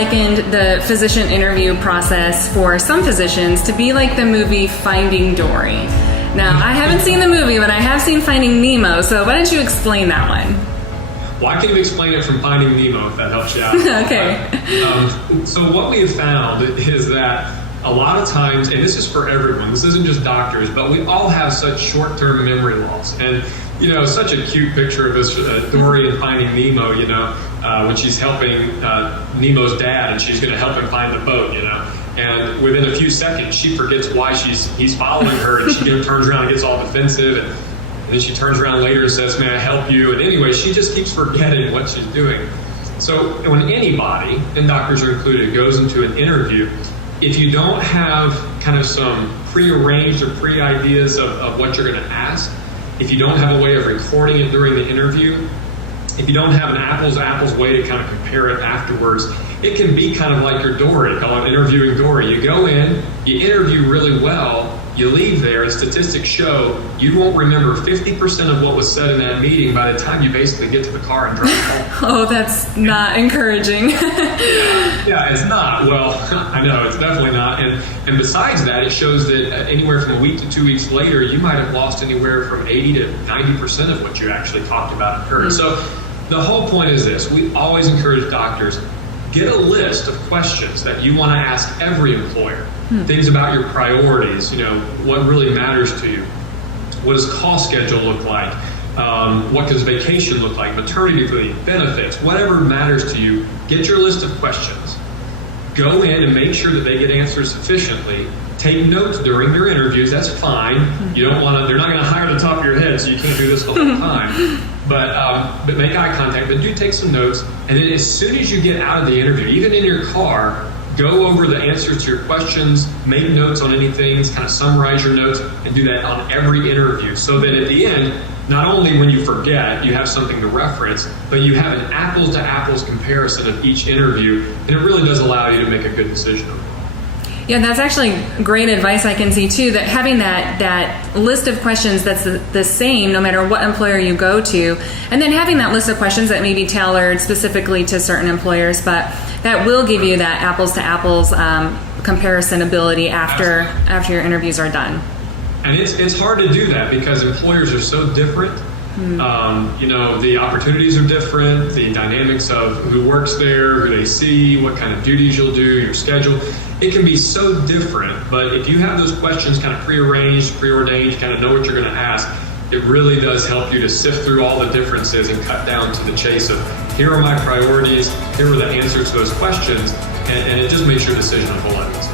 likened the physician interview process for some physicians to be like the movie Finding Dory. Now, I haven't seen the movie, but I have seen Finding Nemo, so why don't you explain that one? Well, I can explain it from Finding Nemo, if that helps you out. Okay. So what we have found is that a lot of times, and this is for everyone, this isn't just doctors, but we all have such short-term memory loss. And, such a cute picture of this Dory in Finding Nemo, when she's helping Nemo's dad, and she's going to help him find the boat, And within a few seconds, she forgets why he's following her, and she turns around and gets all defensive, and then she turns around later and says, "May I help you?" And anyway, she just keeps forgetting what she's doing. So when anybody, and doctors are included, goes into an interview, if you don't have kind of some pre-arranged or pre-ideas of what you're going to ask, if you don't have a way of recording it during the interview, if you don't have an apples-to-apples way to kind of compare it afterwards, it can be kind of like your Dory, call it interviewing Dory. You go in, you interview really well, you leave there, and statistics show you won't remember 50% of what was said in that meeting by the time you basically get to the car and drive home. Oh, that's not encouraging. Yeah, it's not. Well, I know, it's definitely not. And besides that, it shows that anywhere from a week to 2 weeks later, you might have lost anywhere from 80 to 90% of what you actually talked about occurred. So the whole point is this. We always encourage doctors, get a list of questions that you want to ask every employer. Things about your priorities, what really matters to you. What does call schedule look like? What does vacation look like? Maternity leave, benefits, whatever matters to you, get your list of questions. Go in and make sure that they get answers sufficiently. Take notes during their interviews, that's fine. You don't want to, they're not going to hire the top of your head, so you can't do this the whole time. But make eye contact, but do take some notes. And then as soon as you get out of the interview, even in your car, go over the answers to your questions, make notes on anything, kind of summarize your notes, and do that on every interview. So that at the end, not only when you forget, you have something to reference, but you have an apples-to-apples comparison of each interview, and it really does allow you to make a good decision overall. Yeah, that's actually great advice. I can see too that having that list of questions that's the same no matter what employer you go to, and then having that list of questions that may be tailored specifically to certain employers, but that will give you that apples to apples comparison ability after your interviews are done. And it's hard to do that because employers are so different. The opportunities are different, the dynamics of who works there, who they see, what kind of duties you'll do, your schedule. It can be so different, but if you have those questions kind of prearranged, preordained, you kind of know what you're going to ask, it really does help you to sift through all the differences and cut down to the chase of here are my priorities, here are the answers to those questions, and it just makes your decision a whole lot easier.